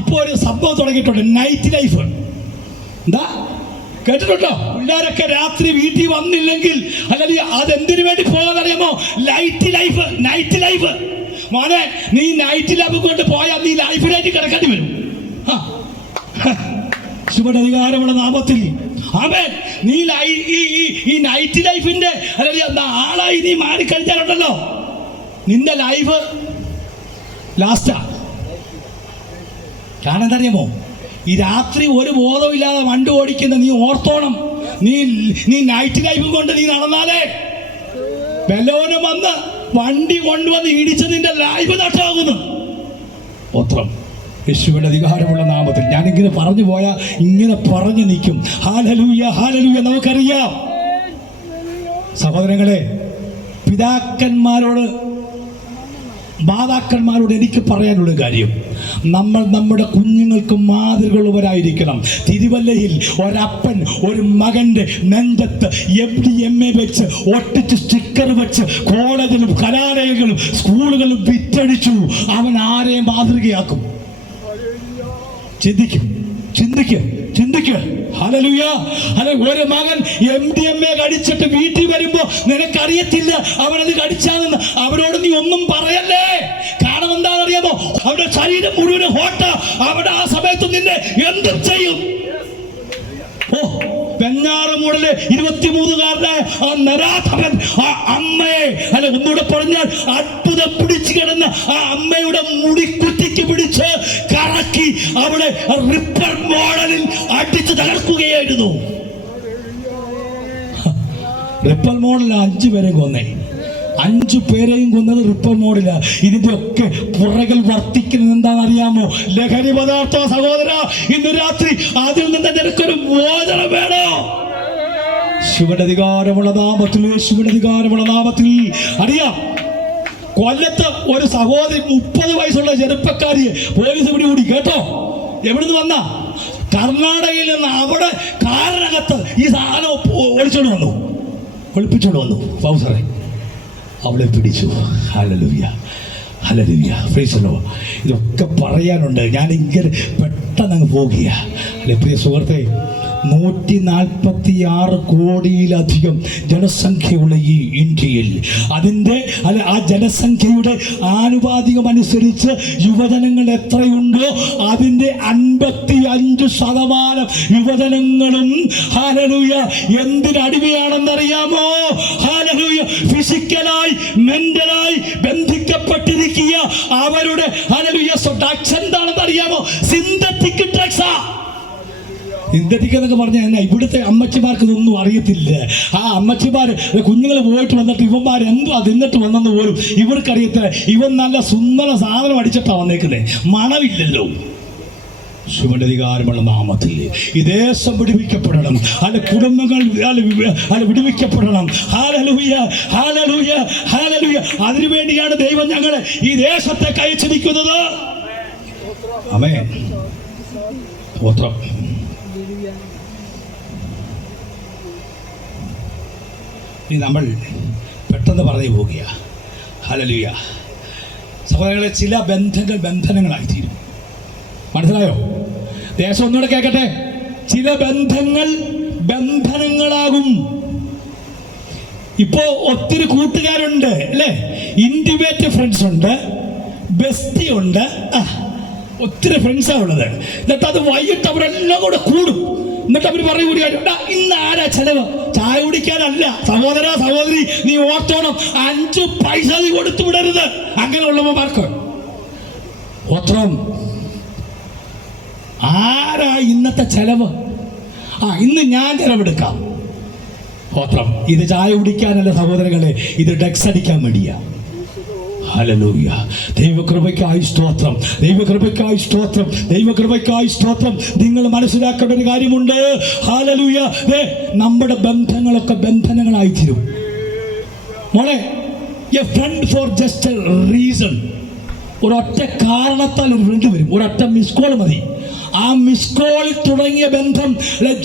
ഇപ്പൊ ഒരു സംഭവം തുടങ്ങിയിട്ടുണ്ട്, നൈറ്റ് ലൈഫ്. എന്താ കേട്ടിട്ടുണ്ടോ? പിള്ളേരൊക്കെ രാത്രി വീട്ടിൽ വന്നില്ലെങ്കിൽ അല്ലെങ്കിൽ അതെന്തിനു വേണ്ടി പോകാന്നറിയാമോ? Night life. മോനെ, നീ നൈറ്റ് ലൈഫ് കൊണ്ട് പോയാൽ നീ ലൈഫിലേക്ക് കിടക്കേണ്ടി വരും. ശിവന്റെ അധികാരമുള്ള നാമത്തിൽ ആമേൻ. നീ ഈ നൈറ്റ് ലൈഫിന്റെ അല്ലെങ്കിൽ ആളായി നീ മാറിക്കഴിഞ്ഞാലുണ്ടല്ലോ, നിന്റെ ലൈഫ് ലാസ്റ്റാ. കാരണം എന്താറിയാമോ? ഈ രാത്രി ഒരു ബോധമില്ലാതെ വണ്ടി ഓടിക്കുന്ന നീ ഓർത്തോണം, നീ നൈറ്റ് ലൈഫ് കൊണ്ട് നീ നടന്നാലേ ബലോനം വന്ന് വണ്ടി കൊണ്ടുവന്ന് ഇടിച്ച് നിന്റെ ലൈഫ് നഷ്ടമാകുന്നു. ഓത്രം യേശുവിന്റെ അധികാരമുള്ള നാമത്തിൽ ഞാനിങ്ങനെ പറഞ്ഞു പോയാൽ ഇങ്ങനെ പറഞ്ഞു നിൽക്കും. Hallelujah, hallelujah. നമുക്കറിയാം സഹോദരങ്ങളെ, മാതാക്കന്മാരോട് എനിക്ക് പറയാനുള്ള കാര്യം, നമ്മൾ നമ്മുടെ കുഞ്ഞുങ്ങൾക്ക് മാതൃകളുള്ളവരായിരിക്കണം. തിരുവല്ലയിൽ ഒരപ്പൻ ഒരു മകന്റെ നെഞ്ചത്ത് MDMA വെച്ച് ഒട്ടിച്ച് സ്റ്റിക്കർ വെച്ച് കോളേജിലും കലാലയങ്ങളും സ്കൂളുകളും വിറ്റടിച്ചു. അവൻ ആരെയും മാതൃകയാക്കും? ചിന്തിക്ക്. ഹല്ലേലൂയ. ഒരു മകൻ MDMA കടിച്ചിട്ട് വീട്ടിൽ വരുമ്പോ നിനക്കറിയത്തില്ല അവനത് കടിച്ചാണെന്ന്. അവരോട് നീ ഒന്നും പറയല്ലേ. കാരണം എന്താണെന്നറിയാമോ? അവരുടെ ശരീരം മുഴുവൻ ഹോട്ട. അവിടെ ആ സമയത്ത് നിന്നെ എന്ത് ചെയ്യും? വെഞ്ഞാറമൂടിലെ 23-കാരനായ ആ നരാധമൻ ആ അമ്മയെ ഒന്നുകൂടെ പറഞ്ഞാൽ അത്ഭുതം പിടിച്ചു കിടന്ന ആ അമ്മയുടെ മുടിക്കുറ്റിക്ക് പിടിച്ച് കറക്കി അവിടെ റിപ്പർ മോഡലിൽ അടിച്ച് തകർക്കുകയായിരുന്നു. റിപ്പർ മോഡലിൽ 5 പേരെ കൊന്നേ. 5 പേരെയും കൊന്നത് റിപ്പർ മോഡില. ഇതിന്റെ ഒക്കെ പുറകിൽ വർത്തിക്കുന്നത് എന്താണെന്നറിയാമോ? ലഹരി പദാർത്ഥ. സഹോദര, ഇന്ന് രാത്രി അതിൽ നിന്ന് നിനക്കൊരു മോചനം വേണോ? ശിവന്റെ അധികാരമുള്ള നാമത്തിൽ അറിയാം. കൊല്ലത്ത് ഒരു സഹോദരി 30 വയസ്സുള്ള ചെറുപ്പക്കാരിയെ പോലീസ് പിടികൂടി. കേട്ടോ? എവിടുന്ന് വന്ന? കർണാടകയിൽ നിന്ന്. അവിടെ കാറിനകത്ത് ഈ സാധനം ഒളിപ്പിച്ചോണ്ട് വന്നു ഫൗസറെ. അവളെ പിടിച്ചു. Hallelujah, hallelujah, praise the Lord. ഇതൊക്കെ പറയാനുണ്ട്, ഞാനിങ്ങനെ പെട്ടെന്ന് അങ്ങ് പോകുക. പ്രിയ സുഹൃത്തെ, 146 കോടിയിലധികം ജനസംഖ്യയുള്ള ഈ ഇന്ത്യയിൽ ആ ജനസംഖ്യയുടെ ആനുപാതികമനുസരിച്ച് യുവജനങ്ങൾ എത്രയുണ്ടോ അതിൻ്റെ 55% യുവജനങ്ങളും ഹല്ലേലൂയ എന്തിനടിമയാണെന്നറിയാമോ? ഹല്ലേലൂയ, ഫിസിക്കലായി മെന്റലായി ബന്ധിക്കപ്പെട്ടിരിക്കുക. അവരുടെ ഹല്ലേലൂയ ഡ്രഗ്സ് എന്താണെന്നറിയാമോ? സിന്തറ്റിക് ഡ്രഗ്സാ. സിന്തറ്റിക് എന്നൊക്കെ പറഞ്ഞാൽ എന്നാ? ഇവിടുത്തെ അമ്മച്ചിമാർക്ക് ഇതൊന്നും അറിയത്തില്ല. ആ അമ്മച്ചിമാർ കുഞ്ഞുങ്ങൾ പോയിട്ട് വന്നിട്ട് ഇവന്മാർ എന്തോ തിന്നിട്ട് വന്നെന്ന് പോലും ഇവർക്കറിയത്തില്ല. ഇവൻ നല്ല സുന്ദര സാധനം അടിച്ചിട്ടാ വന്നേക്കുന്നേ, മണമില്ലല്ലോ. ശിവന്റെ അധികാരമുള്ള നാമത്തിൽ ഈ ദേശം വിടുവിക്കപ്പെടണം. കുടുംബങ്ങൾ വിടുവിക്കപ്പെടണം. Hallelujah, hallelujah, hallelujah. അതിനുവേണ്ടിയാണ് ദൈവം ഞങ്ങളെ ഈ ദേശത്തെ അയച്ചിരിക്കുന്നത്. ആമേൻ. നമ്മൾ പെട്ടെന്ന് പറഞ്ഞു പോവുക. ഹല്ലേലൂയ. സഹോദരങ്ങളെ, ചില ബന്ധനങ്ങളായി തീരും. മനസ്സിലായോ? ദേശം ഒന്നുകൂടെ കേൾക്കട്ടെ. ചില ബന്ധനങ്ങളാകും. ഇപ്പോ ഒത്തിരി കൂട്ടുകാരുണ്ട് അല്ലേ? ഇന്റിമേറ്റ് ഫ്രണ്ട്സ് ഉണ്ട്, ബെസ്റ്റി ഉണ്ട്, ഒത്തിരി ഫ്രണ്ട്സാണ് ഉള്ളത്. എന്നിട്ട് അത് വൈകിട്ട് അവരെല്ലാം കൂടെ കൂടും. എന്നിട്ട് അവർ പറയും ഒരു കാര്യം, ഇന്ന് ആരാ ചെലവ്? ചായ കുടിക്കാനല്ല. സഹോദരി, നീ ഓർത്തോണം, 5 പൈസ നീ കൊടുത്തു വിടരുത്. അങ്ങനെയുള്ളവന്മാർക്ക് ഓർത്തോണം. ആരാ ഇന്നത്തെ ചെലവ്? ഇന്ന് ഞാൻ ചെലവെടുക്കാം. ഓർത്തോണം, ഇത് ചായ കുടിക്കാനല്ല സഹോദരങ്ങളെ, ഇത് ഡ്രഗ്സ് അടിക്കാൻ വേണ്ടിയാ. ഹല്ലേലൂയ. ദൈവകൃപയ്ക്കായി സ്തോത്രം, ദൈവകൃപയ്ക്കായി സ്തോത്രം, ദൈവകൃപയ്ക്കായി സ്തോത്രം. നിങ്ങൾ മനസ്സിലാക്കേണ്ട ഒരു കാര്യമുണ്ട്. ഹല്ലേലൂയ. നമ്മുടെ ബന്ധങ്ങളൊക്കെ ബന്ധനങ്ങളായി തീരും. മോളെ, a friend for just a reason. ഒരൊറ്റ കാരണത്താൽ ഒരു ഫ്രണ്ട് വരും. ഒരൊറ്റ മിസ് കോൾ മതി. ആ മിസ് കോളിൽ തുടങ്ങിയ ബന്ധം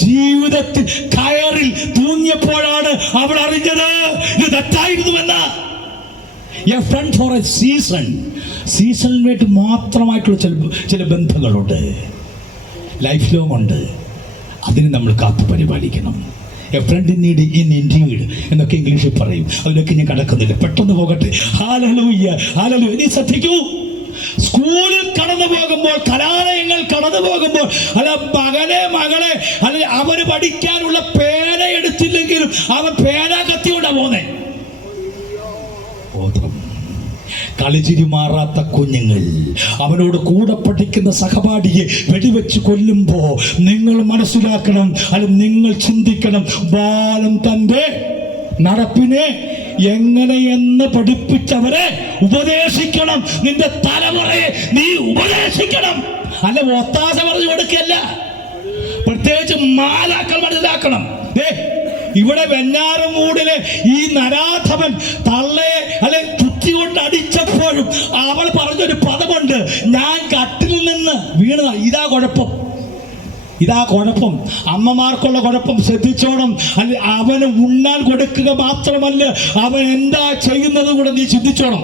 ജീവിതത്തിൽ കയറിൽ തൂങ്ങിയപ്പോഴാണ് അവൾ അറിഞ്ഞത് ഇത് തെറ്റായിരുന്നുവെന്ന്. A friend for a season. സീസണിന് വേണ്ടി മാത്രമായിട്ടുള്ള ചില ബന്ധങ്ങളുണ്ട്, ലൈഫ് ലോങ് ഉണ്ട്. അതിന് നമ്മൾ കാത്തു പരിപാലിക്കണം. A friend in need in indeed എന്നൊക്കെ ഇംഗ്ലീഷിൽ പറയും. അതിലൊക്കെ ഞാൻ കടക്കുന്നില്ല, പെട്ടെന്ന് പോകട്ടെ. Hallelujah, hallelujah. ഇനി ശ്രദ്ധിക്കൂ, സ്കൂളിൽ കടന്നു പോകുമ്പോൾ, കലാലയങ്ങൾ കടന്നു പോകുമ്പോൾ, അല്ല മകളെ അല്ല അവന് പഠിക്കാനുള്ള പേന എടുത്തില്ലെങ്കിലും അവൻ പേന കത്തിയോണ്ടാ പോന്നെ. കളിച്ചിരി മാറാത്ത കുഞ്ഞുങ്ങൾ അവനോട് കൂടെ പഠിക്കുന്ന സഹപാഠിയെ വെടിവെച്ച് കൊല്ലുമ്പോ നിങ്ങൾ മനസ്സിലാക്കണം, അല്ല നിങ്ങൾ ചിന്തിക്കണം, ബാലൻ തൻ്റെ നടപ്പിനെ എങ്ങനെയെന്ന് പഠിപ്പിച്ചവരെ ഉപദേശിക്കണം. നിന്റെ തലമുറയെ നീ ഉപദേശിക്കണം, അല്ല ഒത്താശ പറഞ്ഞു കൊടുക്കല്ല. പ്രത്യേകിച്ച് മാലാക്കൾ മനസ്സിലാക്കണം. ഇവിടെ വെഞ്ഞാറമൂടിലെ ഈ നരാധവൻ തള്ളയെ അല്ലെ ചുറ്റി കൊണ്ട് അടിച്ചപ്പോഴും അവൾ പറഞ്ഞൊരു പദമുണ്ട്, ഞാൻ കട്ടിലിൽ നിന്ന് വീണതാ. ഇതാ കുഴപ്പം. അമ്മമാർക്കുള്ള കുഴപ്പം ശ്രദ്ധിച്ചോണം. അല്ലെ അവന് ഉണ്ണാൻ കൊടുക്കുക മാത്രമല്ല, അവൻ എന്താ ചെയ്യുന്നത് കൂടെ നീ ചിന്തിച്ചോണം.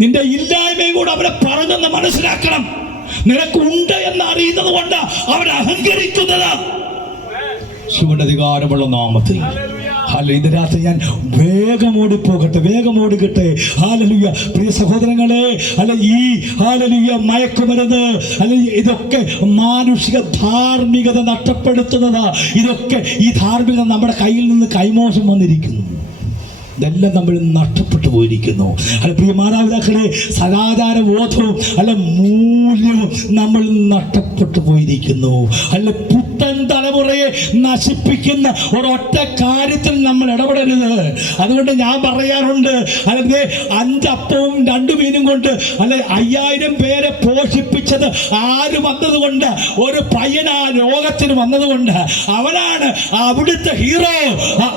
നിന്റെ ഇല്ലായ്മയും കൂടെ അവനെ പറഞ്ഞെന്ന് മനസ്സിലാക്കണം. നിനക്കുണ്ട് എന്ന് അറിയുന്നത് കൊണ്ട് അവൻ അഹങ്കരിക്കുന്നത്. ശിവന്റെ അധികാരമുള്ള നാമത്തിൽ ഇത് രാത്രി ഞാൻ വേഗം ഓടിക്കട്ടെ. ഹല്ലേലൂയ. പ്രിയ സഹോദരങ്ങളെ, അല്ല ഈ ഹല്ലേലൂയ മയക്കുമരുന്ന്, അല്ല ഇതൊക്കെ മാനുഷിക ധാർമ്മികത നഷ്ടപ്പെടുത്തുന്നതാ. ഇതൊക്കെ ഈ ധാർമ്മികത നമ്മുടെ കയ്യിൽ നിന്ന് കൈമോശം വന്നിരിക്കുന്നു. ഇതെല്ലാം നമ്മൾ നഷ്ടപ്പെട്ടു പോയിരിക്കുന്നു. അല്ല പ്രിയ മാതാപിതാക്കളെ, സദാചാര ബോധവും അല്ല മൂല്യവും നമ്മൾ നഷ്ടപ്പെട്ടു പോയിരിക്കുന്നു. അല്ല പുത്തൻ തലമുറയെ നശിപ്പിക്കുന്ന ഒരൊറ്റ കാര്യത്തിൽ നമ്മൾ ഇടപെടരുത്. അതുകൊണ്ട് ഞാൻ പറയാറുണ്ട്, അല്ലെ 5 അപ്പവും 2 മീനും കൊണ്ട് അല്ലെ 5000 പേരെ പോഷിപ്പിച്ചത് ആര് വന്നതുകൊണ്ട്? ഒരു പയ്യൻ ആ ലോകത്തിന് വന്നതുകൊണ്ട്. അവനാണ് അവിടുത്തെ ഹീറോ.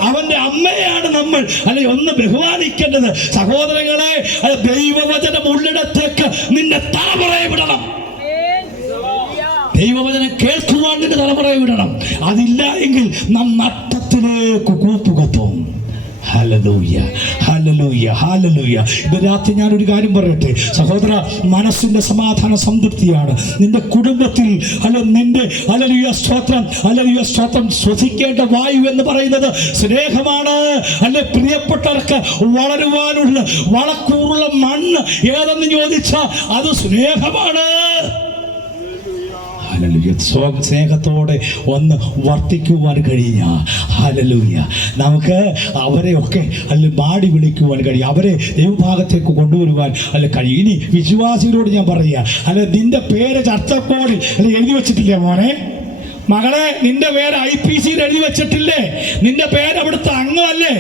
അവന്റെ അമ്മയാണ് നമ്മൾ അല്ലെ ഒന്ന് ബഹുമാനിക്കേണ്ടത്. സഹോദരങ്ങളെ, ദൈവവചനം ഉള്ളിടത്തേക്ക് നിന്റെ തലമുറയെ വിടണം. ദൈവവചനം കേൾക്കുവാൻ നിന്റെ തലമുറയെ വിടണം. അതില്ല എങ്കിൽ നാം നട്ടത്തിലേക്ക് കൂപ്പുകുത്തും. Hallelujah, hallelujah, hallelujah. ഇത് രാത്രി ഞാനൊരു കാര്യം പറയട്ടെ സഹോദര, മനസ്സിന്റെ സമാധാന സംതൃപ്തിയാണ് നിന്റെ കുടുംബത്തിൽ നിന്റെ ഹല്ലേലൂയ സ്തോത്രം ശ്വസിക്കേണ്ട വായു എന്ന് പറയുന്നത് സ്നേഹമാണ്. അല്ലെ പ്രിയപ്പെട്ടവർക്ക് വളരുവാനുള്ള വളക്കൂറുള്ള മണ്ണ് ഏതെന്ന് ചോദിച്ചാൽ അത് സ്നേഹമാണ്. സ്നേഹത്തോടെ ഒന്ന് വർത്തിക്കുവാൻ കഴിഞ്ഞ ഹല്ലേലൂയ, നമുക്ക് അവരെയൊക്കെ മാടി വിളിക്കുവാൻ കഴിയും, അവരെ ദൈവഭാഗത്തേക്ക് കൊണ്ടുവരുവാൻ കഴിയും. ഇനി വിശ്വാസികളോട് ഞാൻ പറയുക, നിന്റെ പേര് ചർച്ചക്കോടിൽ എഴുതി വെച്ചിട്ടില്ലേ മോനെ? മകളെ, നിന്റെ പേര് IPC എഴുതി വെച്ചിട്ടില്ലേ? നിന്റെ പേര് അവിടുത്തെ അംഗമല്ലേ?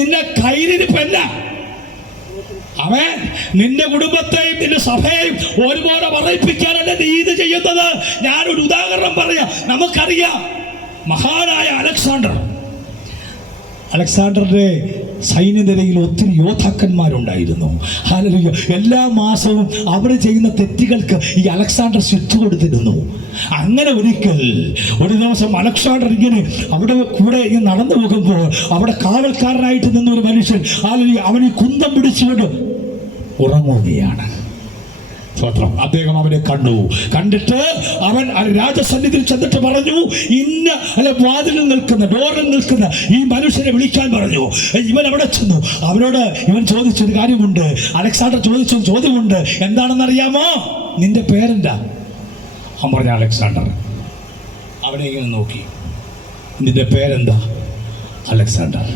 നിന്റെ കയ്യിലിരിപ്പല്ല. അവൻ നിന്റെ കുടുംബത്തെയും നിന്റെ സഭയെയും ഒരുപോലെ പറയിപ്പിക്കാനല്ല നീ ഇത് ചെയ്യുന്നത്. ഞാനൊരു ഉദാഹരണം പറയാം. നമുക്കറിയാം, മഹാനായ അലക്സാണ്ടറിന്റെ സൈന്യനിരയിൽ ഒത്തിരി യോദ്ധാക്കന്മാരുണ്ടായിരുന്നു. ഹല്ലേലൂയ. എല്ലാ മാസവും അവർ ചെയ്യുന്ന തെറ്റുകൾക്ക് ഈ അലക്സാണ്ടർ ശിക്ഷ കൊടുത്തിരുന്നു. അങ്ങനെ ഒരു ദിവസം അലക്സാണ്ടർ ഇങ്ങനെ അവിടെ കൂടെ നടന്നു പോകുമ്പോൾ അവിടെ കാവൽക്കാരനായിട്ട് നിന്നൊരു മനുഷ്യൻ അവന് കുന്തം പിടിച്ചുകൊണ്ട് ഉറങ്ങുകയാണ്. അദ്ദേഹം അവനെ കണ്ടിട്ട് അവൻ രാജസന്നിധിയിൽ ചെന്നിട്ട് പറഞ്ഞു, വാതിലിൽ നിൽക്കുന്ന ഡോറിൽ നിൽക്കുന്ന ഈ മനുഷ്യനെ വിളിക്കാൻ പറഞ്ഞു. ഇവൻ അവിടെ ചെന്നു. അവനോട് ഇവൻ ചോദിച്ചൊരു കാര്യമുണ്ട്, അലക്സാണ്ടർ ചോദിച്ചൊരു ചോദ്യമുണ്ട്. എന്താണെന്നറിയാമോ? നിന്റെ പേരെന്താ? അവൻ പറഞ്ഞ അലക്സാണ്ടർ. അവനെ ഇങ്ങനെ നോക്കി, നിന്റെ പേരെന്താ? അലക്സാണ്ടർ.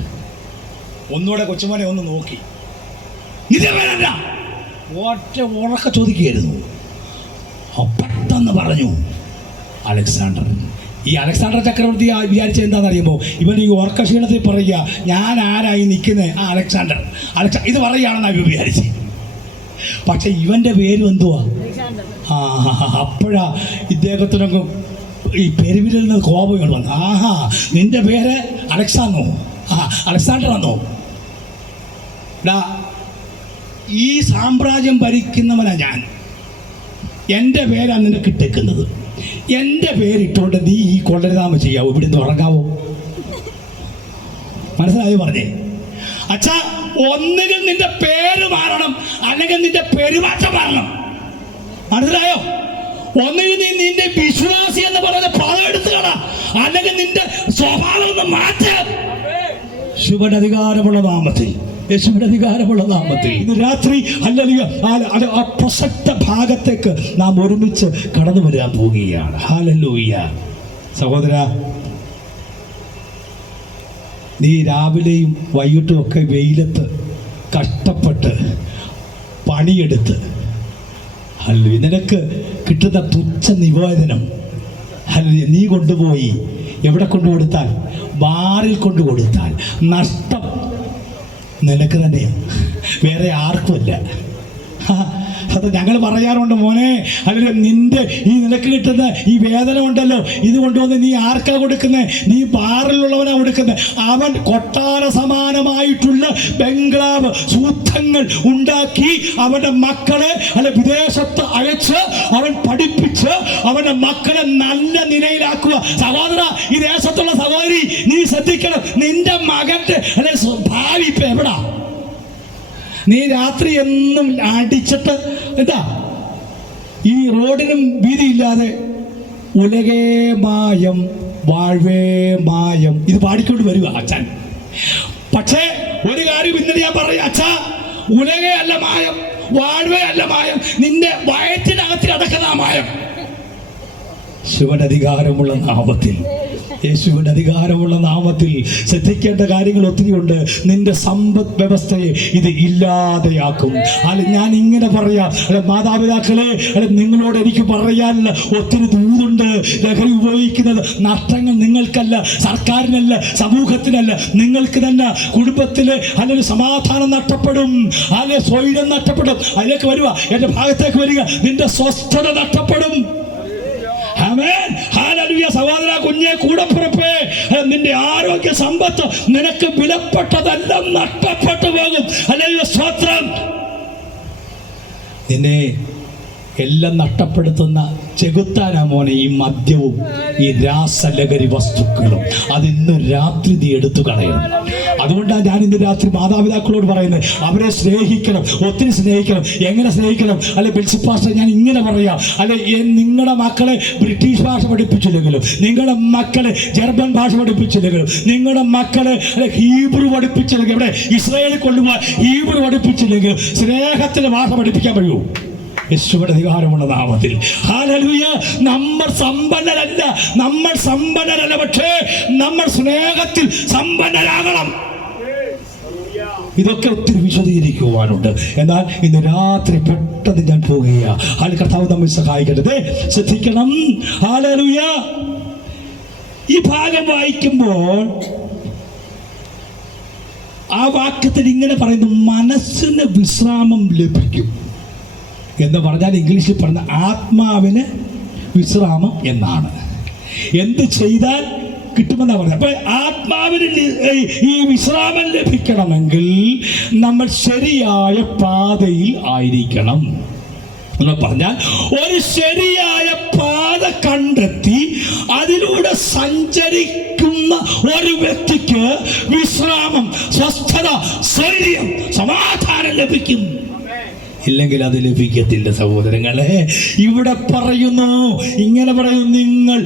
ഒന്നുകൂടെ കൊച്ചുമോനെ ഒന്ന് നോക്കി, നിന്റെ പേരെന്താ? ഉറക്ക ചോദിക്കുകയായിരുന്നു. പെട്ടെന്ന് പറഞ്ഞു അലക്സാണ്ടർ. ഈ അലക്സാണ്ടർ ചക്രവർത്തി വിചാരിച്ച എന്താണെന്നറിയുമോ? ഇവൻ ഈ ഉറക്ക ക്ഷീണത്തിൽ പറയുക, ഞാൻ ആരായി നിൽക്കുന്നത്? അലക്സാണ്ടർ ഇത് പറയുകയാണെന്നാണ് ഇവ വിചാരിച്ച്. പക്ഷെ ഇവന്റെ പേര് എന്തുവാ? അപ്പോഴാ ഇദ്ദേഹത്തിനൊക്കെ ഈ പെരുവിലിൽ നിന്ന് കോപങ്ങൾ വന്നു. നിന്റെ പേര് അലക്സാണ്ടർ ആണോ? ഈ സാമ്രാജ്യം ഭരിക്കുന്നവനാ ഞാൻ. എൻ്റെ പേരാണ് നിനക്ക് ഇട്ടേക്കുന്നത്. എൻ്റെ പേരിട്ടുകൊണ്ട് നീ ഈ കൊള്ളരുതാമ ചെയ്യാവോ? ഇവിടുന്ന് ഉറങ്ങാവോ? മനസ്സിലായോ പറഞ്ഞേ? അച്ഛാ, ഒന്നുകിൽ നിന്റെ പേര് മാറണം, അല്ലെങ്കിൽ നിന്റെ പെരുമാറ്റം മാറണം. മനസ്സിലായോ? ഒന്നുകിൽ നീ നിന്റെ വിശ്വാസി എന്ന് പറയുന്ന പദം എടുത്തു കള, അല്ലെങ്കിൽ നിന്റെ സ്വഭാവം ഒന്ന് മാറ്റാം. യേശുവിന്റെ അധികാരമുള്ള നാമത്തിൽ, യേശുവിന്റെ അധികാരമുള്ള നാമത്തിൽ ഇന്ന് രാത്രി ആ പ്രസക്ത ഭാഗത്തേക്ക് നാം ഒരുമിച്ച് കടന്നു വരാൻ പോവുകയാണ്. ഹല്ലേലൂയ. സഹോദര, നീ രാവിലെയും വൈകിട്ടും ഒക്കെ വെയിലത്ത് കഷ്ടപ്പെട്ട് പണിയെടുത്ത് നിനക്ക് കിട്ടുന്ന തുച്ഛ നിവേദനം നീ കൊണ്ടുപോയി എവിടെ കൊണ്ടുകൊടുത്താൽ, ബാറിൽ കൊണ്ടു കൊടുത്താൽ നഷ്ടം നിനക്ക് തന്നെയാണ്, വേറെ ആർക്കുമല്ല. അത് ഞങ്ങൾ പറയാറുണ്ട്, മോനെ, അല്ലെങ്കിൽ നിന്റെ ഈ നിനക്ക് കിട്ടുന്ന ഈ വേദന ഉണ്ടല്ലോ, ഇത് കൊണ്ടുവന്ന് നീ ആർക്കാ കൊടുക്കുന്നത്? നീ ബാറിലുള്ളവനാ കൊടുക്കുന്നത്. അവൻ കൊട്ടാര സമാനമായിട്ടുള്ള ബംഗ്ലാവ് സൂത്രങ്ങൾ ഉണ്ടാക്കി അവൻ്റെ മക്കളെ വിദേശത്ത് അയച്ച് അവൻ പഠിപ്പിച്ച് അവൻ്റെ മക്കളെ നല്ല നിലയിലാക്കുക. സഹോദര, ഈ ദേശത്തുള്ള സഹോദരി, നീ ശ്രദ്ധിക്കണം, നിന്റെ മകന്റെ ഭാവി ഇപ്പം എവിടാ? നീ രാത്രി എന്നും അടിച്ചിട്ട് എന്താ ഈ റോഡിനും വീതിയില്ലാതെ ഉലകേ മായം വാഴ്വേ മായം ഇത് പാടിക്കൊണ്ട് വരിക അച്ഛൻ. പക്ഷേ ഒരു കാര്യം ഇന്നലെ ഞാൻ പറയാം, അച്ഛാ, ഉലകേ അല്ല മായം, വാഴ്വേ അല്ല മായം, നിന്റെ വയറ്റിനകത്ത് കിടക്കുന്ന മായം. ശിവന്റെ അധികാരമുള്ള നാമത്തിൽ, യേശുവിൻ്റെ അധികാരമുള്ള നാമത്തിൽ ശ്രദ്ധിക്കേണ്ട കാര്യങ്ങൾ ഒത്തിരിയുണ്ട്. നിന്റെ സമ്പദ് വ്യവസ്ഥയെ ഇത് ഇല്ലാതെയാക്കും. ഞാൻ ഇങ്ങനെ പറയാം, മാതാപിതാക്കളെ, നിങ്ങളോട് എനിക്ക് പറയാനുള്ള ഒത്തിരി ദൂതുണ്ട്. ലഹരി ഉപയോഗിക്കുന്നത് നഷ്ടങ്ങൾ നിങ്ങൾക്കല്ല, സർക്കാരിനല്ല, സമൂഹത്തിനല്ല, നിങ്ങൾക്ക് തന്നെ. കുടുംബത്തിൽ അല്ലെങ്കിൽ സമാധാനം നഷ്ടപ്പെടും, അല്ലെങ്കിൽ സ്വൈര്യം നഷ്ടപ്പെടും. അതിലേക്ക് വരിക, എൻ്റെ ഭാഗത്തേക്ക് വരിക, നിന്റെ സ്വസ്ഥത നഷ്ടപ്പെടും. ആമേൻ, ഹല്ലേലൂയ. സഹോദര, കുഞ്ഞെ, കൂടപ്പിറപ്പേ, നിന്റെ ആരോഗ്യ സമ്പത്ത് നിനക്ക് വിലപ്പെട്ടതെല്ലാം നഷ്ടപ്പെട്ടു പോകും. ഹല്ലേലൂയ, സ്തോത്രം. നിന്നെ എല്ലാം നഷ്ടപ്പെടുത്തുന്ന ചെകുത്താനാ മോനെ ഈ മദ്യവും ഈ രാസലഹരി വസ്തുക്കളും. അതിന്ന് രാത്രി നീ എടുത്തു കളയണം. അതുകൊണ്ടാണ് ഞാൻ ഇന്ന് രാത്രി മാതാപിതാക്കളോട് പറയുന്നത്, അവരെ സ്നേഹിക്കണം, ഒത്തിരി സ്നേഹിക്കണം. എങ്ങനെ സ്നേഹിക്കണം? അല്ലെ ബിൽസി പാസ്റ്റർ, ഞാൻ ഇങ്ങനെ പറയാം, അല്ലെ നിങ്ങളുടെ മക്കളെ ബ്രിട്ടീഷ് ഭാഷ പഠിപ്പിച്ചില്ലെങ്കിലും, നിങ്ങളുടെ മക്കളെ ജർമ്മൻ ഭാഷ പഠിപ്പിച്ചില്ലെങ്കിലും, നിങ്ങളുടെ മക്കളെ ഹീബ്രു പഠിപ്പിച്ചില്ലെങ്കിൽ, ഇവിടെ ഇസ്രായേലിൽ കൊണ്ടുപോകാൻ ഹീബ്രു പഠിപ്പിച്ചില്ലെങ്കിലും സ്നേഹത്തിന്റെ ഭാഷ പഠിപ്പിക്കാൻ കഴിയൂ. യേശുവിന്റെ അധികാരമുള്ള നാമത്തിൽ, ഹല്ലേലൂയ. നമ്മൾ സമ്പന്നരല്ല, പക്ഷേ നമ്മൾ സ്നേഹത്തിൽ സമ്പന്നരാകണം. ഇതൊക്കെ ഒത്തിരി വിശദീകരിക്കുവാനുണ്ട്. എന്നാൽ ഇന്ന് രാത്രി പെട്ടെന്ന് ഞാൻ പോകുകയാണ്. കർത്താവ് നമ്മെ സഹായിക്കട്ടെ. ശ്രദ്ധിക്കണം, ഹല്ലേലൂയ. ഈ ഭാഗം വായിക്കുമ്പോൾ ആ വാക്യത്തിൽ ഇങ്ങനെ പറയുന്നു, മനസ്സിന് വിശ്രാമം ലഭിക്കും എന്ന് പറഞ്ഞാൽ ഇംഗ്ലീഷിൽ പറഞ്ഞ ആത്മാവിന് വിശ്രാമം എന്നാണ്. എന്ത് ചെയ്താൽ കിട്ടുമെന്നാണ് പറഞ്ഞത്. അപ്പൊ ആത്മാവിന് ഈ വിശ്രാമം ലഭിക്കണമെങ്കിൽ നമ്മൾ ശരിയായ പാതയിൽ ആയിരിക്കണം എന്ന് പറഞ്ഞാൽ, ഒരു ശരിയായ പാത കണ്ടെത്തി അതിലൂടെ സഞ്ചരിക്കുന്ന ഒരു വ്യക്തിക്ക് വിശ്രാമം, സ്വസ്ഥത, സ്വൈര്യം, സമാധാനം ലഭിക്കും. ഇല്ലെങ്കിൽ അത് ലഭിക്കത്തില്ല. സഹോദരങ്ങളെ, ഇവിടെ പറയുന്നു, ഇങ്ങനെ പറയുന്നു, നിങ്ങൾ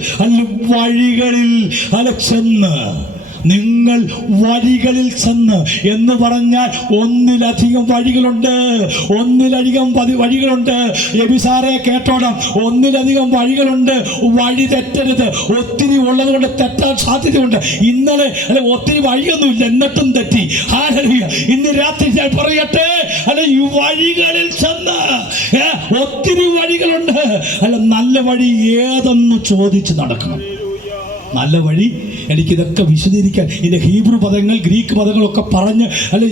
വഴികളിൽ ചെന്ന്, നിങ്ങൾ വഴികളിൽ ചെന്ന് എന്ന് പറഞ്ഞാൽ ഒന്നിലധികം വഴികളുണ്ട്, വഴികളുണ്ട്. എബിസാറെ കേട്ടോണം, ഒന്നിലധികം വഴികളുണ്ട്. വഴി തെറ്റരുത്. ഒത്തിരി ഉള്ളത് കൊണ്ട് തെറ്റാൻ സാധ്യതയുണ്ട്. ഇന്നലെ ഒത്തിരി വഴിയൊന്നുമില്ല, എന്നിട്ടും തെറ്റി. ഹല്ലേലൂയ. ഇന്ന് രാത്രി ഞാൻ പറയട്ടെ, ഈ വഴികളിൽ ചെന്ന്, ഒത്തിരി വഴികളുണ്ട്. നല്ല വഴി ഏതെന്ന് ചോദിച്ച് നടക്കണം. നല്ല വഴി, എനിക്കിതൊക്കെ വിശദീകരിക്കാൻ, ഇതിൻ്റെ ഹീബ്രു പദങ്ങൾ, ഗ്രീക്ക് പദങ്ങളൊക്കെ പറഞ്ഞ്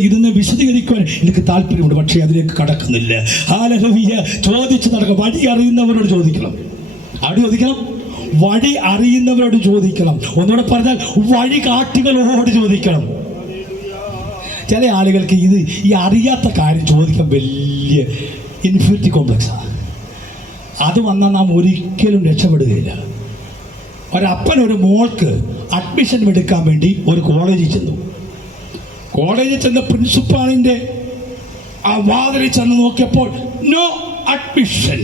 ഇരുന്ന് വിശദീകരിക്കുവാൻ എനിക്ക് താല്പര്യമുണ്ട്. പക്ഷേ അതിലേക്ക് കടക്കുന്നില്ല. ഹല്ലേലൂയ. ചോദിച്ച് നടക്കണം. വഴി അറിയുന്നവരോട് ചോദിക്കണം. അവിടെ ചോദിക്കണം, വഴി അറിയുന്നവരോട് ചോദിക്കണം. ഒന്നുകൂടെ പറഞ്ഞാൽ, വഴി കാട്ടികളോട് ചോദിക്കണം. ചില ആളുകൾക്ക് ഈ അറിയാത്ത കാര്യം ചോദിക്കാൻ വലിയ ഇൻഫീരിയറിറ്റി കോംപ്ലക്സാണ്. അത് വന്നാൽ നാം ഒരിക്കലും രക്ഷപ്പെടുകയില്ല. ഒരപ്പൻ ഒരു മോൾക്ക് അഡ്മിഷൻ എടുക്കാൻ വേണ്ടി ഒരു കോളേജിൽ ചെന്നു. കോളേജിൽ ചെന്ന പ്രിൻസിപ്പാളിൻ്റെ ആ വാതിലിൽ ചെന്ന് നോക്കിയപ്പോൾ നോ അഡ്മിഷൻ,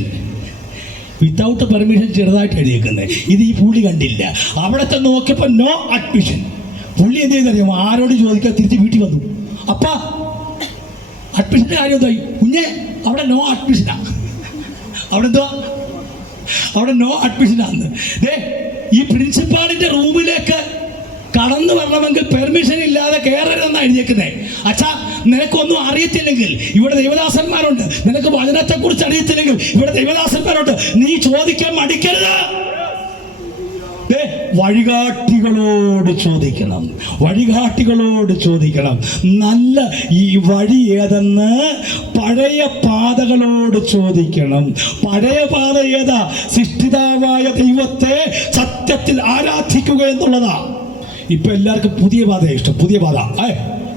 വിത്തൗട്ട് പെർമിഷൻ ചെറുതായിട്ട് എഴുതിയേക്കുന്നത്. ഇത് ഈ പുള്ളി കണ്ടില്ല. അവിടെ ചെന്ന് നോക്കിയപ്പോൾ നോ അഡ്മിഷൻ. പുള്ളി എന്ത് ചെയ്തറിയാമോ? ആരോട് ചോദിക്കാൻ തിരിച്ച് വീട്ടിൽ വന്നു. അപ്പാ അഡ്മിഷൻ്റെ കാര്യം എന്തായി? കുഞ്ഞെ അവിടെ നോ അഡ്മിഷനാ. അവിടെ എന്തുവാ? അവിടെ നോ അഡ്മിഷനാന്ന്. ഈ പ്രിൻസിപ്പാളിൻ്റെ റൂമിലേക്ക് കടന്നു വരണമെങ്കിൽ പെർമിഷൻ ഇല്ലാതെ കയറരുതെന്നാണ് എഴുതിയേക്കുന്നത്. അച്ഛാ, നിനക്കൊന്നും അറിയത്തില്ലെങ്കിൽ ഇവിടെ ദൈവദാസന്മാരുണ്ട്. നിനക്ക് വചനത്തെക്കുറിച്ച് അറിയത്തില്ലെങ്കിൽ ഇവിടെ ദൈവദാസന്മാരുണ്ട്. നീ ചോദിക്കാൻ മടിക്കരുത്. വഴികാട്ടികളോട് ചോദിക്കണം, വഴികാട്ടികളോട് ചോദിക്കണം. നല്ല ഈ വഴി ഏതെന്ന് പഴയ പാതകളോട് ചോദിക്കണം. പഴയ പാത ഏതാ? സൃഷ്ടിതാവായ ദൈവത്തെ സത്യത്തിൽ ആരാധിക്കുക എന്നുള്ളതാ. ഇപ്പൊ എല്ലാവർക്കും പുതിയ പാതയാണ് ഇഷ്ടം. പുതിയ പാത,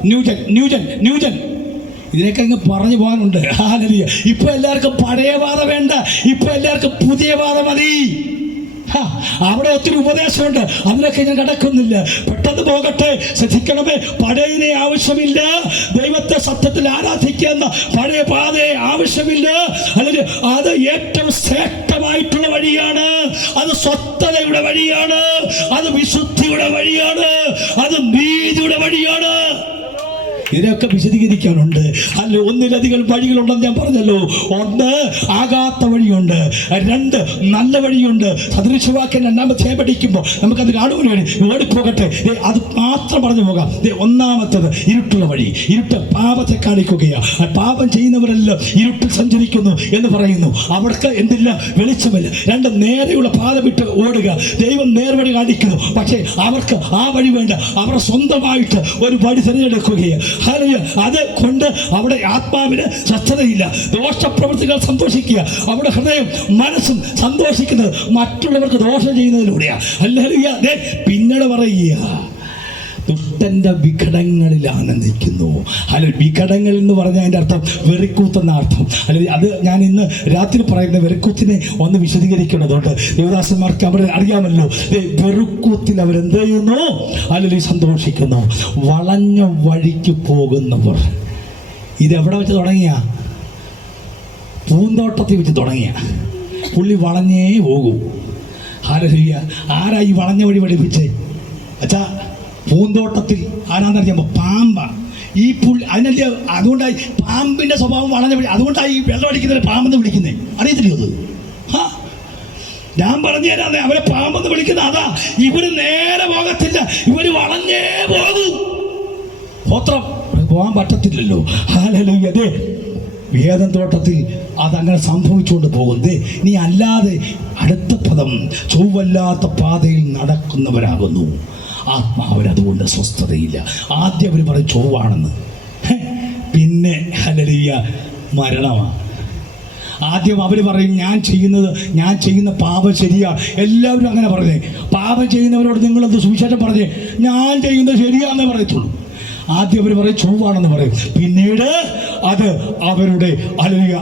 ന്യൂജൻ ന്യൂജൻ ന്യൂജൻ, ഇതിനൊക്കെ അങ്ങ് പറഞ്ഞു പോകാനുണ്ട്. ഇപ്പൊ എല്ലാവർക്കും പഴയ പാത വേണ്ട, ഇപ്പൊ എല്ലാവർക്കും പുതിയ പാത മതി. അവിടെ ഒത്തിരി ഉപദേശമുണ്ട്, അതിലൊക്കെ ഞാൻ കിടക്കുന്നില്ല. പെട്ടെന്ന് പോകട്ടെ. ശ്രദ്ധിക്കണമേ, പഴയതിനെ ആവശ്യമില്ല. ദൈവത്തെ സത്യത്തിൽ ആരാധിക്കുന്ന പഴയ പാതയെ ആവശ്യമില്ല. അല്ലെങ്കിൽ അത് ഏറ്റവും ശ്രേഷ്ഠമായിട്ടുള്ള വഴിയാണ്. അത് സ്വസ്ഥതയുടെ വഴിയാണ്, അത് വിശുദ്ധിയുടെ വഴിയാണ്, അത് നീതിയുടെ വഴിയാണ്. ഇതിനൊക്കെ വിശദീകരിക്കാനുണ്ട്. അല്ല, ഒന്നിലധികം വഴികളുണ്ടെന്ന് ഞാൻ പറഞ്ഞല്ലോ. ഒന്ന്, ആകാത്ത വഴിയുണ്ട്. രണ്ട്, നല്ല വഴിയുണ്ട്. സദൃശവാക്യം 2 പഠിക്കുമ്പോൾ നമുക്കത് കാണുവാൻ വേണ്ടി ഓടിപ്പോകട്ടെ. അത് മാത്രം പറഞ്ഞു പോകാം. ഒന്നാമത്തത് ഇരുട്ടുള്ള വഴി. ഇരുട്ട് പാപത്തെ കാണിക്കുകയാണ്. പാപം ചെയ്യുന്നവരെല്ലാം ഇരുട്ടിൽ സഞ്ചരിക്കുന്നു എന്ന് പറയുന്നു. അവർക്ക് എന്തില്ല? വെളിച്ചമില്ല. രണ്ട്, നേരെയുള്ള പാത വിട്ട് ഓടുക. ദൈവം നേർവഴി കാണിക്കുന്നു, പക്ഷേ അവർക്ക് ആ വഴി വേണ്ട. അവർ സ്വന്തമായിട്ട് ഒരു വഴി തിരഞ്ഞെടുക്കുകയാണ്. അത് കൊണ്ട് അവിടെ ആത്മാവിന് സ്വസ്ഥതയില്ല. ദോഷപ്രവൃത്തികൾ സന്തോഷിക്കുക. അവിടെ ഹൃദയം മനസ്സും സന്തോഷിക്കുന്നത് മറ്റുള്ളവർക്ക് ദോഷം ചെയ്യുന്നതിലൂടെയാണ്. ഹല്ലേലൂയ. പിന്നീട് പറയുക, ദുഷ്ടന്റെ വിഘടങ്ങളിൽ ആനന്ദിക്കുന്നു. അല്ലെങ്കിൽ വിഘടങ്ങൾ എന്ന് പറഞ്ഞാൽ അതിൻ്റെ അർത്ഥം വെറിക്കൂത്തെന്ന അർത്ഥം. അല്ലെങ്കിൽ അത് ഞാൻ ഇന്ന് രാത്രി പറയുന്ന വെറിക്കൂത്തിനെ ഒന്ന് വിശദീകരിക്കുന്നതുകൊണ്ട് ദേവദാസന്മാർക്ക് അവർ അറിയാമല്ലോ. വെറുക്കൂത്തിൽ അവരെന്ത് ചെയ്യുന്നു? അല്ലെങ്കിൽ സന്തോഷിക്കുന്നു. വളഞ്ഞ വഴിക്ക് പോകുന്നവർ. ഇതെവിടെ വെച്ച് തുടങ്ങിയ? പൂന്തോട്ടത്തിൽ വെച്ച് തുടങ്ങിയ. പുള്ളി വളഞ്ഞേ പോകും. ഹല്ലേലൂയ. ആരാ ഈ വളഞ്ഞ വഴി പഠിപ്പിച്ചേ? അച്ഛാ, പൂന്തോട്ടത്തിൽ ആരാന്നറിയാമോ? പാമ്പ. ഈ പുള്ളി അതിനല്ലേ, അതുകൊണ്ടായി പാമ്പിന്റെ സ്വഭാവം വളഞ്ഞ വഴി. അതുകൊണ്ടായി ഈ വെള്ളം അടിക്കുന്നവരെ പാമ്പെന്ന് വിളിക്കുന്നേ. അറിയത്തില്ലയോ അത്? ഞാൻ പറഞ്ഞു തരാന്നേ, അവരെ പാമ്പെന്ന് വിളിക്കുന്ന അതാ. ഇവര് നേരെ പോകത്തില്ല, ഇവര് വളഞ്ഞേ പോകും. ഗോത്രം പോകാൻ പറ്റത്തില്ലല്ലോ. ഹല്ലേലൂയ. വേദം തോട്ടത്തിൽ അതങ്ങനെ സംഭവിച്ചുകൊണ്ട് പോകുന്നത്. നീ അല്ലാതെ അടുത്ത പദം ചൊവ്വല്ലാത്ത പാതയിൽ നടക്കുന്നവരാകുന്നു. ആത്മാവിനതുകൊണ്ട് സ്വസ്ഥതയില്ല. ആദ്യം അവർ പറയും ചൊവ്വാണെന്ന്, പിന്നെ ഹല്ലേലൂയ മരണമാണ്. ആദ്യം അവർ പറയും ഞാൻ ചെയ്യുന്ന പാപം ശരിയാ. എല്ലാവരും അങ്ങനെ പറഞ്ഞേ. പാപം ചെയ്യുന്നവരോട് നിങ്ങളത് സുവിശേഷം പറഞ്ഞേ, ഞാൻ ചെയ്യുന്നത് ശരിയാന്നേ പറയത്തുള്ളൂ. ആദ്യം അവർ പറയും ചൊവ്വാണെന്ന് പറയും. പിന്നീട് അത് അവരുടെ ഹല്ലേലൂയ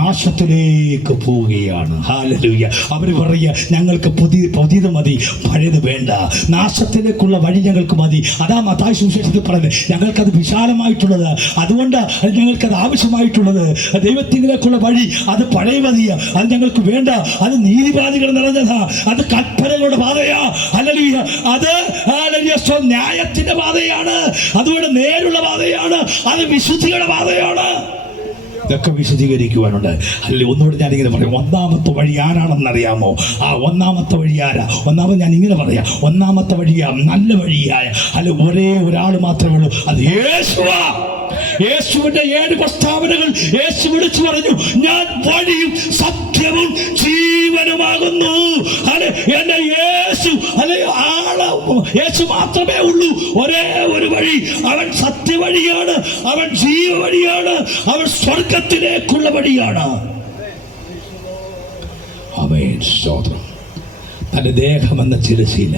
നാശത്തിലേക്ക് പോവുകയാണ്. ഹല്ലേലൂയ. അവർ പറയുക, ഞങ്ങൾക്ക് പുതിയത് മതി, പഴയത് വേണ്ട. നാശത്തിലേക്കുള്ള വഴി ഞങ്ങൾക്ക് മതി. അതാ മത്തായി സുവിശേഷത്തിൽ പറയുന്നത്, ഞങ്ങൾക്കത് വിശാലമായിട്ടുള്ളത്, അതുകൊണ്ട് ഞങ്ങൾക്കത് ആവശ്യമായിട്ടുള്ളത്. ദൈവത്തിലേക്കുള്ള വഴി അത് പഴയ മതിയാ, അത് ഞങ്ങൾക്ക് വേണ്ട. അത് നീതിവാദികൾ നിറഞ്ഞതാ, അത് കൽപ്പനകളുടെ പാതയാ. ഹല്ലേലൂയ. അത് ഹല്ലേലൂയ ന്യായത്തിന്റെ പാതയാണ്, അതുകൊണ്ട് നേരുള്ള പാതയാണ്, അത് വിശുദ്ധിയുടെ പാതയാണ്. ഇതൊക്കെ വിശദീകരിക്കുവാനുണ്ട്. അല്ലെങ്കിൽ ഒന്നുകൂടെ ഞാനിങ്ങനെ പറയാം. ഒന്നാമത്തെ വഴി ആരാണെന്നറിയാമോ? ഒന്നാമത്തെ വഴി ആരാ? ഞാൻ ഇങ്ങനെ പറയാം, ഒന്നാമത്തെ വഴിയാ നല്ല വഴിയായ അല്ല ഒരേ ഒരാൾ മാത്രമേ ഉള്ളൂ, അത് യേശുവാ. യേശുവിന്റെ 7 പ്രസ്താവനകൾ യേശു വിളിച്ചു പറഞ്ഞു, ഞാൻ വഴിയും സത്യവും ജീവനുമാകുന്നു. എന്റെ യേശു മാത്രമേ ഉള്ളൂ, ഒരേ ഒരു വഴി. അവൻ സത്യവഴിയാണ്, അവൻ ജീവവഴിയാണ്, അവൻ സ്വർഗത്തിലേക്കുള്ള വഴിയാണ്. ആമേൻ. സ്തോത്രം. തന്റെ ദേഹമെന്ന ചിരശീല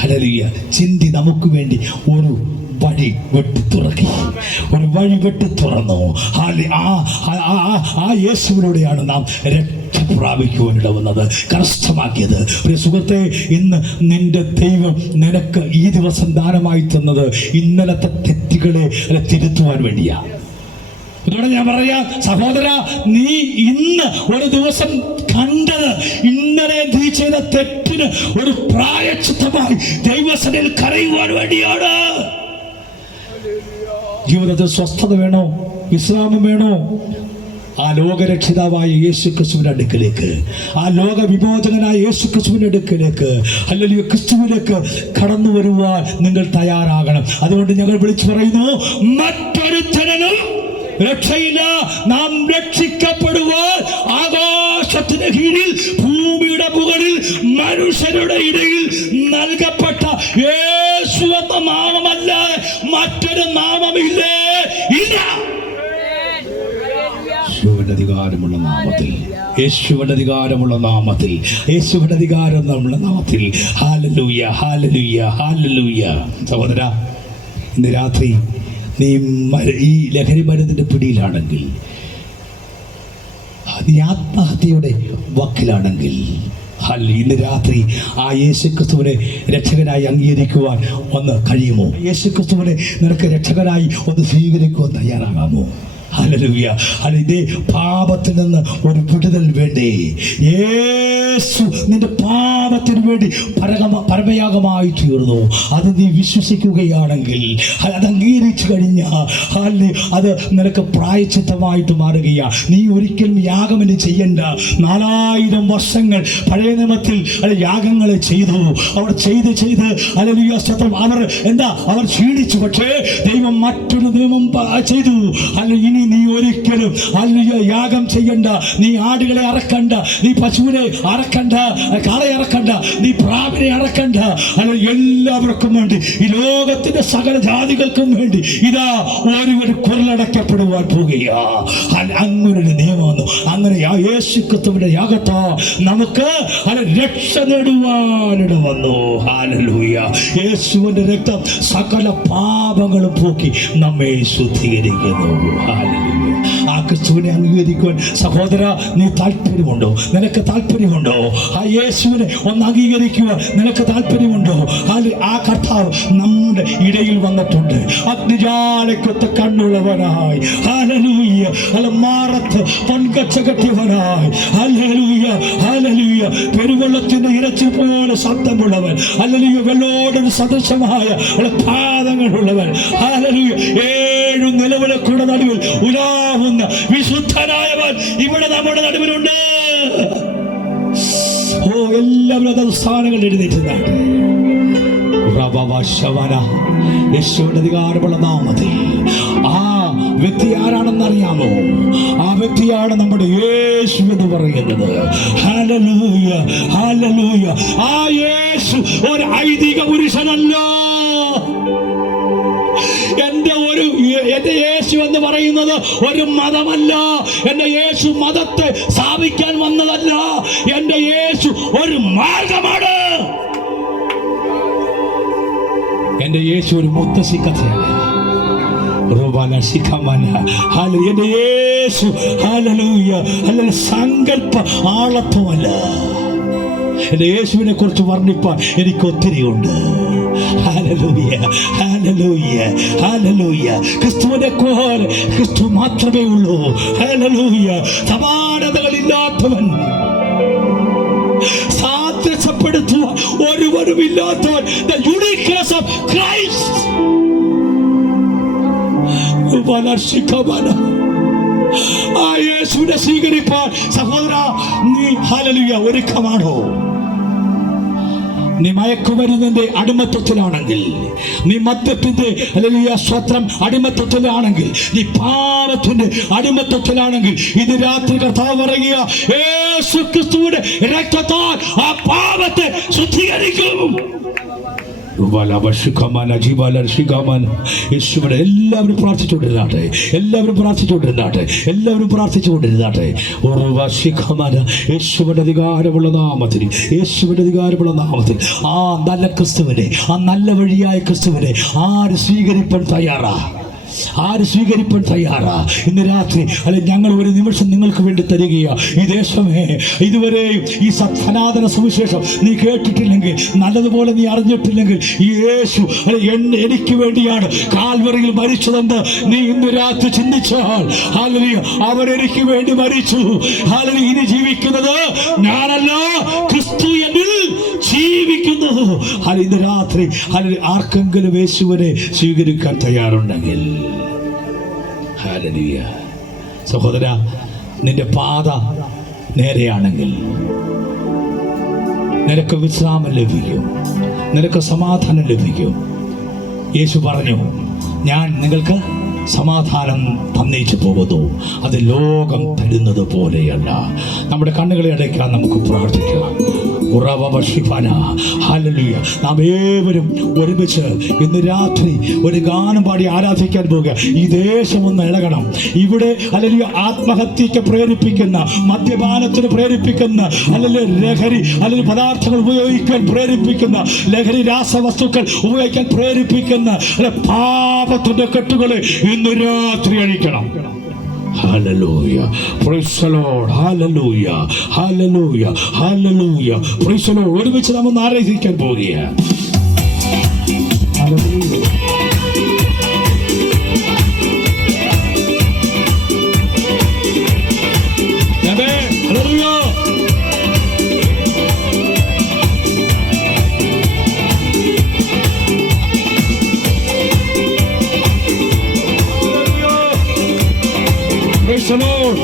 ഹല്ലേലൂയ ചിന്തി നമുക്ക് വേണ്ടി ഒരു വഴി വെട്ടി തുറക്കി, ഒരു വഴി വെട്ടി തുറന്നു. ആ യേശുവിലൂടെയാണ് നാം രക്ഷ പ്രാപിക്കുവാനിടവന്നത്, കരസ്ഥമാക്കിയത്. പ്രിയ സുഹൃത്തെ, ഇന്ന് നിന്റെ ദൈവം നിനക്ക് ഈ ദിവസം ദാനമായി തന്നത് ഇന്നലത്തെ തെറ്റി തെറ്റുകളെ തിരുത്തുവാൻ വേണ്ടിയാ. ഇതോടെ ഞാൻ പറയാ സഹോദര, നീ ഇന്ന് ഒരു ദിവസം കണ്ടത്, ഇന്നലെ നീ ചെയ്ത തെറ്റിന് ഒരു പ്രായശ്ചിത്തമായി ദൈവസഭയിൽ കരയുവാൻ വേണ്ടിയാണ്. ജീവിതത്തിൽ സ്വസ്ഥത വേണോ, വിശ്രാമം വേണോ? ആ ലോകരക്ഷിതാവായ യേശു ക്രിസ്തുവിന്റെ അടുക്കലേക്ക്, ആ ലോക വിമോചകനായ യേശു ക്രിസ്തുവിന്റെ അടുക്കലേക്ക്, അല്ലെങ്കിൽ ക്രിസ്തുവിലേക്ക് കടന്നു വരുവാൻ നിങ്ങൾ തയ്യാറാകണം. അതുകൊണ്ട് ഞങ്ങൾ വിളിച്ചു പറയുന്നു, മറ്റൊരുത്തനും രക്ഷയില്ല. നാം രക്ഷിക്കപ്പെടുവാൻ ആകാശത്തിന് കീഴിൽ ഭൂമിയുടെ മുകളിൽ മനുഷ്യരുടെ ഇടയിൽ നൽകപ്പെട്ട യേശു എന്ന നാമമല്ലാതെ മറ്റൊരു നാമമില്ലേ ഇല്ല. യേശുവിന്റെ അധികാരമുള്ള നാമത്തിൽ, യേശുവിന്റെ അധികാരമുള്ള നാമത്തിൽ, യേശുവിന്റെ അധികാരമുള്ള നാമത്തിൽ. Hallelujah, hallelujah, hallelujah. സഹോദര, ഇന്ന് രാത്രി നീ ഈ ലഹരി മരുന്നിന്റെ പിടിയിലാണെങ്കിൽ, നീ ആത്മഹത്യയുടെ വക്കിലാണെങ്കിൽ, ഇന്ന് രാത്രി ആ യേശുക്രിസ്തുവിനെ രക്ഷകനായി അംഗീകരിക്കുവാൻ ഒന്ന് കഴിയുമോ? യേശുക്രിസ്തുവിനെ നിനക്ക് രക്ഷകനായി ഒന്ന് സ്വീകരിക്കുവാൻ തയ്യാറാകാമോ? ഹല്ലേലൂയ. ഇതേ പാപത്തിൽ നിന്ന് ഒരു വിടുതൽ വേണ്ടേ? യേശു നിന്റെ പാപത്തിന് വേണ്ടി പരമയാഗമായി തീർന്നു. അത് നീ വിശ്വസിക്കുകയാണെങ്കിൽ, അത് അംഗീകരിച്ചു കഴിഞ്ഞാൽ അത് നിനക്ക് പ്രായശ്ചിത്തമായിട്ട് മാറുകയാ. നീ ഒരിക്കലും യാഗമിന് ചെയ്യണ്ട. 4000 വർഷങ്ങൾ പഴയ നിയമത്തിൽ യാഗങ്ങൾ ചെയ്തു. അവർ ചെയ്ത് ഹല്ലേലൂയ സ്തോത്രം. അവർ ക്ഷീണിച്ചു. പക്ഷേ ദൈവം മറ്റൊരു നിയമം ചെയ്തു. ഇനി നീ ഒരിക്കലും യാഗം ചെയ്യണ്ട. നീ ആടുകളെ അറക്കണ്ട, നീ പശുവിനെ അറക്കണ്ട, കാളയെ അറക്കണ്ട, നീ പ്രാവിനെ അറക്കണ്ട. എല്ലാവർക്കും വേണ്ടി, ഈ ലോകത്തിന്റെ സകല ജാതികൾക്കും വേണ്ടി ഇതാ ഒരുവൻ കുരലടക്കപ്പെടുവാൻ പോകുകയാ. അങ്ങനൊരു നിയമം. അങ്ങനെ യേശുക്രിസ്തുവിന്റെ യാഗത്താ നമുക്ക് രക്ഷ നേടുവാനിട വന്നു. ഹല്ലേലൂയ. യേശുവിന്റെ രക്തം സകല പാപങ്ങളും പോക്കി നമ്മെ ശുദ്ധീകരിക്കുന്നു. ആ ക്രിസ്തുവിനെ അംഗീകരിക്കുവാൻ സഹോദര നീ താല്പര്യമുണ്ടോ? നിനക്ക് താല്പര്യമുണ്ടോ? ആ യേശുവിനെ ഒന്ന് അംഗീകരിക്കുക. നിനക്ക് താല്പര്യമുണ്ടോ? ആ കർത്താവ് നമ്മുടെ ഇടയിൽ വന്നിട്ടുണ്ട്. അഗ്നിജാലക്കൊത്ത കണ്ണുള്ളവനായി, ഹല്ലേലൂയ, മാറത്ത് പൊൻകച്ച കെട്ടിയവനായി, ഹല്ലേലൂയ, ഹല്ലേലൂയ, പെരുവെള്ളത്തിന്റെ ഇരച്ചിൽ പോലെ ശബ്ദമുള്ളവൻ, ഹല്ലേലൂയ, വെള്ളോടൊരു സദൃശമായ പാദങ്ങളുള്ളവൻ, ഹല്ലേലൂയ, 7 നിലവിളക്കുകളുടെ നടുവിൽ ഉലാവുന്ന വിശുദ്ധനായവൻ ഇവിടെ നമ്മുടെ നടുവിലുണ്ട്. എല്ലാവരും അത് സ്ഥാനങ്ങൾ എഴുന്നേറ്റുന്നതാണ്. യേശുവിന്റെ അധികാരമുള്ള നാമത്തിൽ ആ വ്യക്തി ആരാണെന്നറിയാമോ? ആ വ്യക്തിയാണ് നമ്മുടെ യേശു എന്ന് പറയുന്നത്. Hallelujah, hallelujah. ആ യേശു ഒരു ഐതിഹ്യ പുരുഷനല്ല. എന്റെ യേശു എന്ന് പറയുന്നത് ഒരു മതമല്ല. എന്റെ യേശു മതത്തെ സ്ഥാപിക്കാൻ വന്നതല്ല. എന്റെ യേശു ഒരു മാർഗമാണ്. എന്റെ യേശു ഒരു മുത്തശ്ശി കഥയല്ല. എന്റെ യേശു സങ്കല്പ ആളത്വമല്ല. എന്റെ യേശുവിനെ കുറിച്ച് വർണ്ണിപ്പാൻ എനിക്ക് ഒത്തിരി ഉണ്ട്. Hallelujah, hallelujah, hallelujah. ക്രിസ്തുവിനെ പോലെ ക്രിസ്തു മാത്രമേ ഉള്ളൂ. Hallelujah. സമാനതകളില്ലാത്തവൻ, സാദൃശ്യപ്പെടുത്തുവാൻ ഒരുവരുമില്ലാത്തവൻ. The uniqueness of Christ. ആ യേശുവിനെ സ്വീകരിപ്പാൻ സഹോദര നീ ഹല്ലേലൂയ ഒരുക്കമാണോ? നീ മയക്കുമരുന്നിന്റെ അടിമത്വത്തിലാണെങ്കിൽ, നീ മദ്യത്തിന്റെ ഹല്ലേലൂയ സ്വത്രം അടിമത്വത്തിലാണെങ്കിൽ, നീ പാപത്തിന്റെ അടിമത്വത്തിലാണെങ്കിൽ, ഇത് രാത്രി കർത്താവ് പറയുക, യേശു ക്രിസ്തുവിന്റെ രക്തത്താൽ ആ പാപത്തെ ശുദ്ധീകരിക്കും. യേശുവിടെ എല്ലാവരും പ്രാർത്ഥിച്ചുകൊണ്ടിരുന്നാട്ടെ, എല്ലാവരും പ്രാർത്ഥിച്ചുകൊണ്ടിരുന്നാട്ടെ, എല്ലാവരും പ്രാർത്ഥിച്ചുകൊണ്ടിരുന്നാട്ടെ. യേശുവിന്റെ അധികാരമുള്ള നാമത്തിൽ, യേശുവിന്റെ അധികാരമുള്ള നാമത്തിൽ ആ നല്ല ക്രിസ്തുവിനെ, ആ നല്ല വഴിയായ ക്രിസ്തുവിനെ ആര് സ്വീകരിപ്പാൻ തയ്യാറാ? ആര് സ്വീകരിപ്പാൻ തയ്യാറാ? ഇന്ന് രാത്രി അല്ലെ ഞങ്ങൾ ഒരു നിമിഷം നിങ്ങൾക്ക് വേണ്ടി തരികയാ. ഈ ദേശമേ, ഇതുവരെയും ഈ സനാതന സുവിശേഷം നീ കേട്ടിട്ടില്ലെങ്കിൽ, നല്ലതുപോലെ നീ അറിഞ്ഞിട്ടില്ലെങ്കിൽ, ഈ യേശു എനിക്ക് വേണ്ടിയാണ് കാൽവറിയിൽ മരിച്ചതെന്ന് നീ ഇന്ന് രാത്രി ചിന്തിച്ചാൽ, ഹല്ലേലൂയ, അവൻ എനിക്ക് വേണ്ടി മരിച്ചു. ഹല്ലേലൂയ, ഇനി ജീവിക്കുന്നത് ഞാനല്ല, ക്രിസ്തു എന്നിൽ ജീവിക്കുന്നു. ഇന്ന് രാത്രി ആർക്കെങ്കിലും യേശുവിനെ സ്വീകരിക്കാൻ തയ്യാറുണ്ടെങ്കിൽ, ഹല്ലേലൂയ, സഹോദര, നിന്റെ പാത നേരെയാണെങ്കിൽ നിനക്ക് വിശ്രാമം ലഭിക്കും, നിനക്ക് സമാധാനം ലഭിക്കും. യേശു പറഞ്ഞു, ഞാൻ നിങ്ങൾക്ക് സമാധാനം തന്നേച്ചു പോകുന്നു, അത് ലോകം തരുന്നത് പോലെയല്ല. നമ്മുടെ കണ്ണുകളെ അടയ്ക്കാൻ നമുക്ക് പ്രാർത്ഥിക്കാം. ഹല്ലേലൂയ. നാം ഏവരും ഒരുമിച്ച് ഇന്ന് രാത്രി ഒരു ഗാനം പാടി ആരാധിക്കാൻ പോവുക. ഈ ദേശം ഒന്ന് ഇളകണം. ഇവിടെ ഹല്ലേലൂയ ആത്മഹത്യക്ക് പ്രേരിപ്പിക്കുന്ന, മദ്യപാനത്തിന് പ്രേരിപ്പിക്കുന്ന, അല്ലെങ്കിൽ ലഹരി അല്ലെങ്കിൽ പദാർത്ഥങ്ങൾ ഉപയോഗിക്കാൻ പ്രേരിപ്പിക്കുന്ന, ലഹരി രാസവസ്തുക്കൾ ഉപയോഗിക്കാൻ പ്രേരിപ്പിക്കുന്ന പാപത്തിന്റെ കെട്ടുകളെ ഇന്ന് രാത്രി അഴിക്കണം. Hallelujah. Praise the Lord. Hallelujah. Hallelujah. Hallelujah. Praise the Lord. ഒരുമിച്ച് നമ്മൾ ആരാധിക്കാൻ പോവുകയാണ്. Hallelujah. Praise the Lord.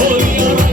Holy